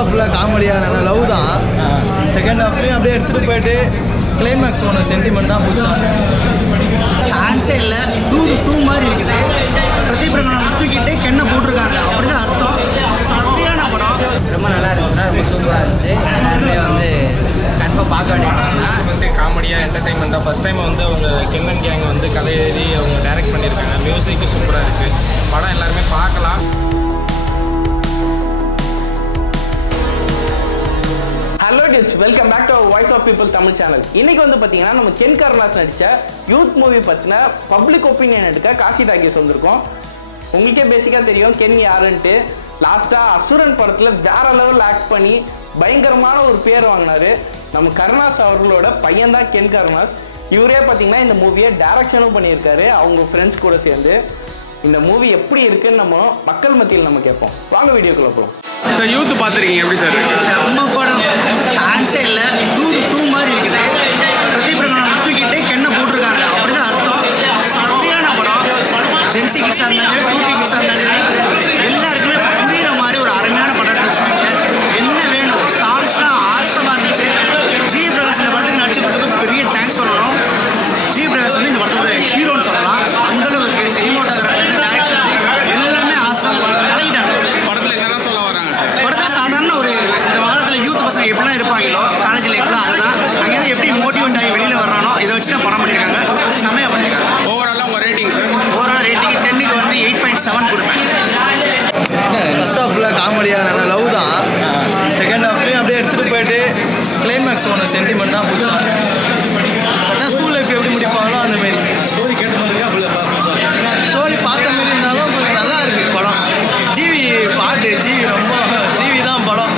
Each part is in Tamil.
ஹாஃபில் காமெடியாக நல்ல லவ் தான். செகண்ட் ஹாஃப்லேயும் அப்படியே எடுத்துகிட்டு போயிட்டு கிளைமேக்ஸ் ஒன்று சென்டிமெண்ட் தான் பிடிச்சாங்க. சான்ஸே இல்லை. டூ மாதிரி இருக்குது. பிரதீப் தூக்கிட்டு கெண்ணை போட்டிருக்காங்க, அப்படிதான் அர்த்தம். சரியான படம், ரொம்ப நல்லா இருந்துச்சுன்னா ரொம்ப சூப்பராக இருந்துச்சு. எல்லாருமே கன்ஃபார்ம் பார்க்க வேண்டிய படம் தான். காமெடியாக என்டர்டைன்மெண்ட்டாக ஃபஸ்ட் டைம் அவங்க கென்னன் கேங் கதை எழுதி அவங்க டைரக்ட் பண்ணியிருக்காங்க. மியூசிக்கு சூப்பராக இருக்குது. படம் எல்லாருமே பார்க்கலாம். Hello kids, welcome back to voice of people Tamil channel. இன்னைக்கு பார்த்தீங்கன்னா நம்ம கென் கருணாஸ் நடித்த யூத் மூவி பற்றின பப்ளிக் ஒப்பீனியன் எடுக்க காசி டாக்கீஸ் வந்திருக்கோம். உங்களுக்கே பேசிக்காக தெரியும் கென் யாருன்ட்டு. லாஸ்ட்டாக அசுரன் படத்தில் வேற லெவல் ஆக்ட் பண்ணி பயங்கரமான ஒரு பேர் வாங்கினார். நம்ம கருணாஸ் அவர்களோட பையன் தான் கென் கருணாஸ். இவரே பார்த்தீங்கன்னா இந்த மூவியை டைரக்ஷனும் பண்ணியிருக்காரு அவங்க ஃப்ரெண்ட்ஸ் கூட சேர்ந்து. இந்த மூவி எப்படி இருக்குன்னு நம்ம மக்கள் மத்தியில் நம்ம கேட்போம். வாங்க வீடியோக்குள்ள போகலாம். சார் யூத் பார்த்துருக்கீங்க, எப்படி சார்? செம்ம படம், சான்ஸே இல்லை. டூ மாதிரி இருக்குது. பிரதீப் தூக்கிட்டு கெண்ணை போட்டிருக்காங்க, அப்படிதான் அர்த்தம். சரியான படம். ஜென்சி கிட்ஸாக இருந்தாலும் 2K கிட்ஸாக இருந்தாலும் எல்லாருக்குமே புரியுற மாதிரி ஒரு அருமையான படம் வச்சுருக்காங்க. என்ன வேணும், சாங்ஸ்லாம் ஆசமாக இருந்துச்சு. ஜி பிரகாஷ் இந்த படத்துக்கு நடிச்சு கொடுத்ததுக்கு பெரிய தேங்க்ஸ் சொல்லணும். ஜி பிரகாஷ் இந்த படத்தோட ஹீரோன்னு சொல்லலாம். அந்தளவுக்கு சினிமோட்டோகிராஃபி, டேரக்டர் எல்லாமே ஆசம் கலக்கிட்டாங்க. எப்படிலாம் இருப்பாங்களோ காலேஜ் லைஃப்ல, அதுதான் அங்கேருந்து எப்படி மோட்டிவேட் ஆகி வெளியில் வர்றானோ இதை வச்சு தான் படம் பண்ணியிருக்காங்க. செம்மையாக பண்ணியிருக்காங்க. ஓவராலாக உங்கள் ரேட்டிங் சார்? ஓவரால் ரேட்டிங் 10க்கு 8.7 கொடுப்பேன். ஃபஸ்ட் ஹாஃபில் காமெடியாக நல்ல லவ் தான். செகண்ட் ஹாஃப்லேயும் அப்படியே எடுத்துகிட்டு போயிட்டு கிளைமேக்ஸ் ஒன்று சென்டிமெண்ட் தான் பிடிச்சாங்க. ஆனால் ஸ்கூல் லைஃப் எப்படி முடிப்பாங்களோ அந்தமாரி. ஸ்டோரி கேட்ட மாதிரி ஸ்டோரி பார்த்த மாதிரி இருந்தாலும் கொஞ்சம் நல்லா இருக்குது படம். ஜிவி பாட்டு, ஜிவி தான் படம்.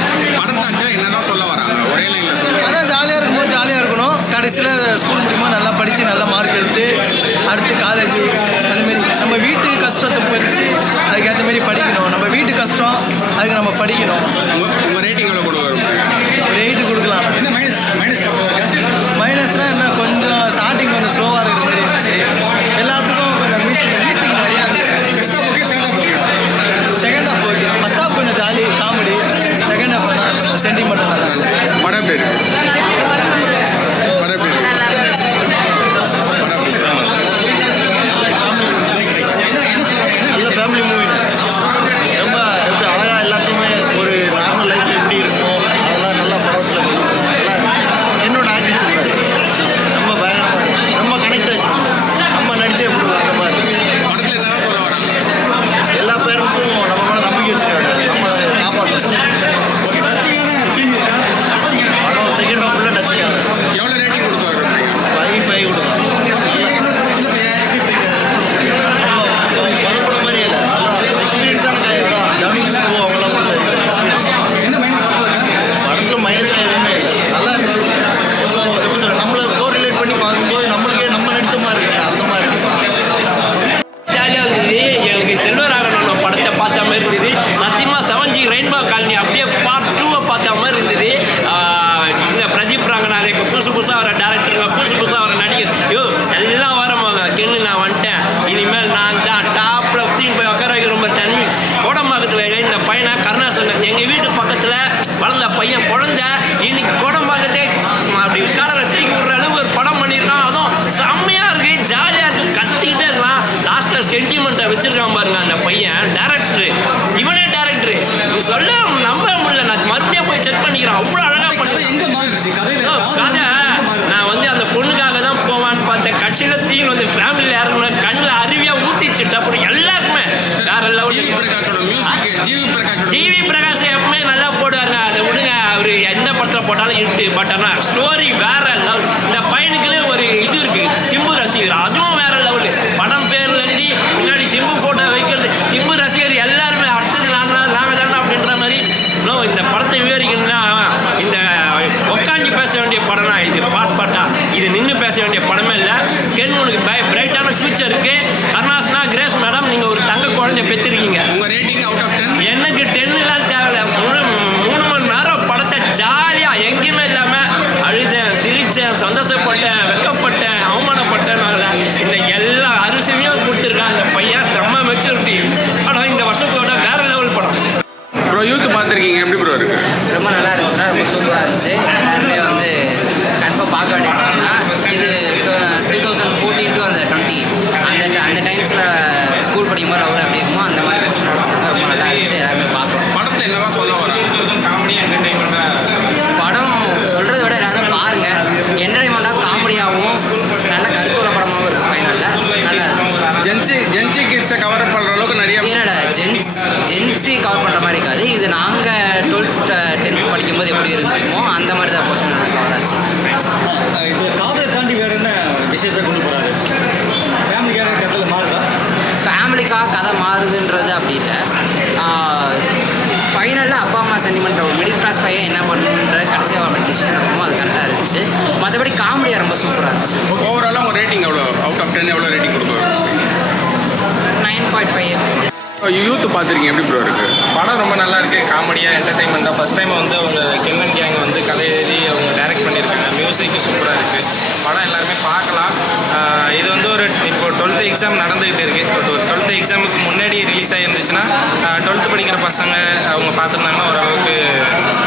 அதான் ஜாலியாக இருக்கும்போது ஜாலியாக இருக்கணும். கடைசியில் ஸ்கூல் முடிக்கும்போது நல்லா படித்து நல்லா மார்க் எடுத்து அடுத்து காலேஜ் அந்தமாரி நம்ம வீட்டு கஷ்டத்தை படித்து அதுக்கேற்ற மாரி படிக்கணும். நம்ம வீட்டு கஷ்டம் அதுக்கு நம்ம படிக்கணும். உங்கள் ரேட்டிங் எவ்வளோ கொடுக்குறோம்? ஒரு 8 கொடுக்கலாம். மைனஸ்னால் என்ன, கொஞ்சம் ஸ்டார்டிங் கொஞ்சம் ஸ்லோவாக இருக்கிற மாதிரி இருந்துச்சு. எல்லாத்துக்கும் கொஞ்சம் மியூசிக் நிறையா இருந்துச்சு. Second half okay. First half கொஞ்சம் ஜாலி காமெடி. செகண்ட் ஹாஃப் தான் சென்டிமெண்ட் நல்லா இருந்துச்சு. படம் பேர் நல்ல ஃபேமிலி மூவி. ரொம்ப எப்படி அழகாக எல்லாத்தையுமே ஒரு நார்மல் லைஃப்பில் எப்படி இருக்கும் அதெல்லாம் நல்லா படத்தில் நல்லா என்னோட ஆக்டிங் சொல்கிறாரு. ரொம்ப பயங்கரமாக ரொம்ப கனெக்ட் ஆச்சு. நம்ம நடிச்சே கொடுக்கும் அந்த மாதிரி படத்தில் என்னென்ன சொல்ல வராங்க? எல்லா பேரண்ட்ஸும் நம்ம மேலே நம்பிக்கை வச்சுருக்காங்க. நம்ம காப்பாற்றணும். படம் செகண்ட் ஹாஃப் ஃபுல்லாக டச்சுக்காங்க. எவ்வளோ ரேட்டிங் கொடுத்தாரு? 5 கொடுக்கும். மறுபடம் மாதிரி இல்லை, நல்லா எக்ஸ்பீரியன்ஸான தான். தனுஷ் அவங்களாம் எக்ஸ்பீரியன்ஸ். படத்தில் மைனஸ் எதுவுமே இல்லை, நல்லா இருந்துச்சு. நம்மளை கோரிலேட் பண்ணி பார்க்கும்போது நம்மளுக்கே நம்ம நடித்த மாதிரி இருக்கு, அந்த மாதிரி இருக்கு. ஜாலியாக இருந்தது. எனக்கு செல்வராகவன் படத்தை பார்த்த மாதிரி இருந்தது. சத்தியமாக 7G ரெயின்போ காலனி அப்படியே பார்ட் 2 பார்த்த மாதிரி இருந்தது. இந்த பிரதீப் ரங்கநாத் இப்போ புதுசாக வர டேரக்டருங்க, புதுசாக வர நடிகர், எல்லாம் வரமாங்க. கென்னு நான் வந்துட்டேன், இனிமேல் நான் தான் டாப்பில் தூக்கி போய் உட்கார வைக்க. ரொம்ப தண்ணி கோடம்பாக்கத்தில் இந்த பையனை கருணாசன் எங்கள் வீட்டு பக்கத்தில் வளர்ந்த பையன் குழந்தை இன்னைக்கு கோடம்பாக்கத்தே அப்படி கடலை தூக்கி விடுற அளவுக்கு ஒரு படம் பண்ணியிருக்கான். அதுவும் செம்மையாக இருக்குது, ஜாலியாக இருக்குது, கத்திக்கிட்டே இருக்கலாம். லாஸ்ட்டில் சென்டிமெண்ட்டை வச்சுருக்கான் பாருங்க அந்த பையன். டேரக்டரு, இவனே டேரக்டரு. நீ சொல்ல நம்ப முடியல. நான் மறுபடியும் போய் செக் பண்ணிக்கிறேன். அவ்வளோ அழகாக பண்ணி கதை. நான் அந்த பொண்ணுக்காக தான் போவான்னு பார்த்தேன். கட்சியில் தீன் ஃபேமிலியில் யாருன்னு கண்ணில் அருவியாக ஊற்றிச்சுட்டு அப்புறம் எல்லாருக்குமே வேற லெவலில். ஜிவி பிரகாஷ் எப்பவுமே நல்லா போடுவாருங்க. அதை விடுங்க, அவர் எந்த படத்தில் போட்டாலும் இட்டு. பட் ஆனால் ஸ்டோரி வேற லெவல். இந்த பையனுக்குன்னு ஒரு இது இருக்குது, சிம்பு ரசிகர், அதுவும் வேற லெவலு. படம் பேர்லேருந்து முன்னாடி சிம்பு ஃபோட்டோ வைக்கிறது, சிம்பு ரசிகர் எல்லாருமே அடுத்தது நாங்கள் தானே அப்படின்ற மாதிரி. இன்னும் இந்த படத்தை விவரிக்கணும்னா இந்த உட்காந்து பேச வேண்டிய படம் தான் இது. பாட்டா இது நின்று பேச வேண்டிய படமே இல்லை. கென் உனக்கு பிரைட்டான ஃபியூச்சர் இருக்குது. கருணாஸ்னா கிரேஸ் மேடம், நீங்கள் ஒரு தங்க குழந்தைய பெற்றிருக்கீங்க. உங்கள் ரேட்டிங் அவுட் ஆஃப் 10? எனக்கு 10லாம் தேவையில்லை. 3 மணி நேரம் படத்தை ஜாலியாக எங்கேயுமே இல்லாமல் அழுதேன், சிரித்தேன், சந்தோஷப்பட்டேன், வெக்கப்பட்டேன், அவமானப்பட்டேன். இந்த எல்லா அரிசியும் கொடுத்துருக்கான் அந்த பையன். செம்ம மெச்சூரிட்டி. ஆனால் இந்த வருஷத்தோட வேற லெவல் படம். ப்ரோ யூத் பார்த்துருக்கீங்க, எப்படி ப்ரோ இருக்குது? ரொம்ப நல்லா இருந்துச்சுன்னா ரொம்ப சூப்பராக இருந்துச்சு. எல்லாருமே வந்து கன்ஃபார்ம் பார்க்க வேண்டிய படம் தான். இது 2014 to அந்த 20 அந்த டைம்ஸில் ஸ்கூல் படிக்கும்போது அவர் எப்படி இருக்குமோ அந்த மாதிரி போர்ஷன் நடத்துனாங்க. ரொம்ப நல்லா இருந்துச்சு. எல்லாருமே பார்க்கலாம். படத்தில் என்னதான் சொல்ல வராங்க? காமெடி என்டர்டைன்மெண்ட்டாக படம் சொல்கிறத விட எல்லாரும் பாருங்கள். என்டர்டைன்மெண்ட்டாக காமெடியாகவும் நல்ல கருத்துள்ள படமாகவும் இருக்குது. ஃபைனலில் நல்லா இருந்துச்சு. ஜென்சி கிட்ஸை கவர் பண்ணுற அளவுக்கு நிறைய என்னோட ஜென்சி கவர் பண்ணுற மாதிரி இருக்காது. இது நாங்கள் 12th 10th படிக்கும்போது எப்படி இருந்துச்சுமோ அந்த மாதிரி தான் போர்ஷன் கவர் ஆச்சு. இது காதலை தாண்டி வேறு என்ன விசேஷம் கொண்டு போகிறாரு? ஃபேமிலிக்காக கதையில் மாறுதா? ஃபேமிலிக்காக கதை மாறுதுன்றது அப்படி இல்லை. ஃபைனலில் அப்பா அம்மா சென்டிமெண்ட் ஒரு மிடில் கிளாஸ் பையன் என்ன பண்ணுன்ற கடைசியாக அவன் டிசிஷன் எடுக்குமோ அது கரெக்டாக இருந்துச்சு. மற்றபடி காமெடியாக ரொம்ப சூப்பராக இருந்துச்சு. ஓவராலாக உங்கள் ரேட்டிங் எவ்வளோ? அவுட் ஆஃப் 10 எவ்வளோ ரேட்டிங் கொடுக்குறோம்? 9.5. யூத்து பார்த்துருக்கீங்க, எப்படி ப்ரோ இருக்குது? படம் ரொம்ப நல்லா இருக்குது. காமெடியாக என்டர்டைன்மெண்ட்டாக ஃபஸ்ட் டைம் வந்து அவங்க கென்னன் கேங் வந்து கதை எழுதி அவங்க டைரக்ட் பண்ணியிருக்காங்க. மியூசிக்கு சூப்பராக இருக்குது. படம் எல்லாருமே பார்க்கலாம். இது வந்து ஒரு இப்போ 12th எக்ஸாம் நடந்துக்கிட்டு இருக்குது. இப்போ 12th எக்ஸாமுக்கு முன்னாடி ரிலீஸ் ஆகிருந்துச்சுன்னா 12th படிக்கிற பசங்க அவங்க பார்த்துருந்தாங்கன்னா ஓரளவுக்கு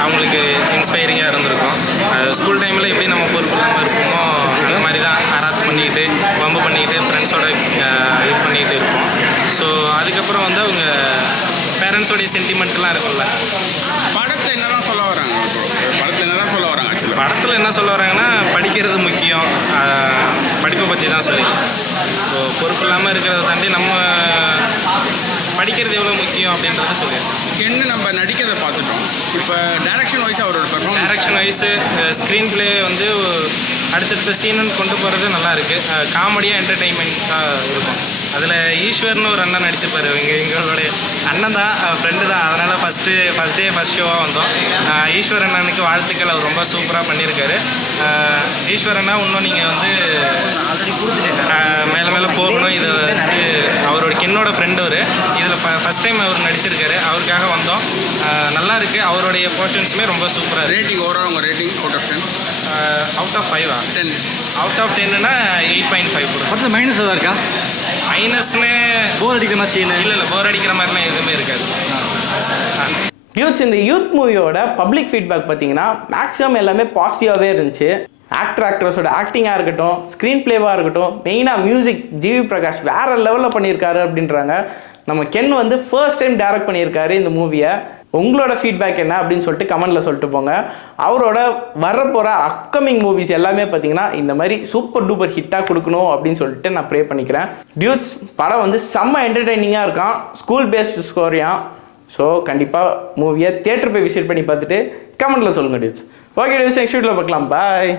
அவங்களுக்கு இன்ஸ்பைரிங்காக இருந்திருக்கும். ஸ்கூல் டைமில் எப்படி நம்ம பொறுப்பு இல்லாமல் இருப்போமோ அந்த மாதிரி தான் அராத் பண்ணிக்கிட்டு வம்பு பண்ணிக்கிட்டு ஃப்ரெண்ட்ஸோட இது பண்ணிக்கிட்டு இருப்போம். ஸோ அதுக்கப்புறம் வந்து அவங்க பேரண்ட்ஸோடைய சென்டிமெண்ட்லாம் இருக்கும்ல. படத்தில் என்னதான் சொல்ல வராங்க? படத்தில் என்னதான் சொல்ல வராங்க? ஆக்சுவலாக படத்தில் என்ன சொல்ல வராங்கன்னா படிக்கிறது முக்கியம், படிப்பை பற்றி தான் சொல்லி. ஸோ பொறுப்பு இல்லாமல் இருக்கிறத தாண்டி நம்ம படிக்கிறது எவ்வளோ முக்கியம் அப்படின்றத சொல்லியிருக்கோம். என்ன நம்ம நடிக்கிறத பார்த்துட்டோம். இப்போ டைரக்ஷன் வைஸ் அவரோட performance, direction wise screen play வந்து அடுத்தடுத்த சீனுன்னு கொண்டு போகிறது நல்லா இருக்குது. காமெடியாக என்டர்டெயின்மெண்ட்டாக இருக்கும். அதில் ஈஸ்வர்னு ஒரு அண்ணன் நடிச்சிருப்பார். எங்களுடைய அண்ணன் தான், ஃப்ரெண்டு தான். அதனால் ஃபஸ்ட் டே ஃபஸ்ட் ஷோவாக வந்தோம். ஈஸ்வர் அண்ணனுக்கு வாழ்த்துக்கள். அவர் ரொம்ப சூப்பராக பண்ணியிருக்காரு. ஈஸ்வர் அண்ணா இன்னும் நீங்கள் வந்து மேலே மேலே போகணும். இது வந்து அவரோட கென்னோட ஃப்ரெண்டு அவர். இதில் ஃபஸ்ட் டைம் அவர் நடிச்சிருக்காரு. அவருக்காக வந்தோம். நல்லா இருக்குது. அவருடைய போர்ஷன்ஸுமே ரொம்ப சூப்பராக இருக்குது. ரேட்டிங் ஓவரால் உங்கள் rating out of 10? Out of 5 10. Out of 10னா 8.5 கொடுக்கும். படத்தில் மைனஸ் எதாவது இருக்கா? மைனஸ்னு போர் அடிக்கிற மாதிரி சீனு? இல்லை போர் அடிக்கிற மாதிரிலாம் எதுவுமே இருக்காது. டியூட்ஸ் இந்த யூத் மூவியோட பப்ளிக் ஃபீட்பேக் பார்த்தீங்கன்னா மேக்ஸிமம் எல்லாமே பாசிட்டிவாகவே இருந்துச்சு. ஆக்ட்ரஸோட ஆக்டிங்காக இருக்கட்டும், ஸ்க்ரீன் பிளேவாக இருக்கட்டும், மெயினாக மியூசிக் ஜிவி பிரகாஷ் வேறு லெவலில் பண்ணியிருக்காரு அப்படின்றாங்க. நம்ம கென் வந்து ஃபர்ஸ்ட் டைம் டைரக்ட் பண்ணியிருக்காரு இந்த மூவியை. உங்களோட ஃபீட்பேக் என்ன அப்படின்னு சொல்லிட்டு கமெண்ட்டில் சொல்லிட்டு போங்க. அவரோட வரப்போகிற அப்கமிங் மூவிஸ் எல்லாமே பார்த்தீங்கன்னா இந்த மாதிரி சூப்பர் டூப்பர் ஹிட்டாக கொடுக்கணும் அப்படின்னு சொல்லிட்டு நான் ப்ரே பண்ணிக்கிறேன். டியூட்ஸ் படம் வந்து செம்ம என்டர்டெய்னிங்காக இருக்கான். School based ஸ்டோரியான். ஸோ கண்டிப்பாக மூவியை தியேட்டர் போய் விசிட் பண்ணி பார்த்துட்டு கமெண்ட்டில் சொல்லுங்கள் டியூட்ஸ். ஓகே டியூட்ஸ், நெக்ஸ்ட் வீடியோவில் பார்க்கலாம். பாய்.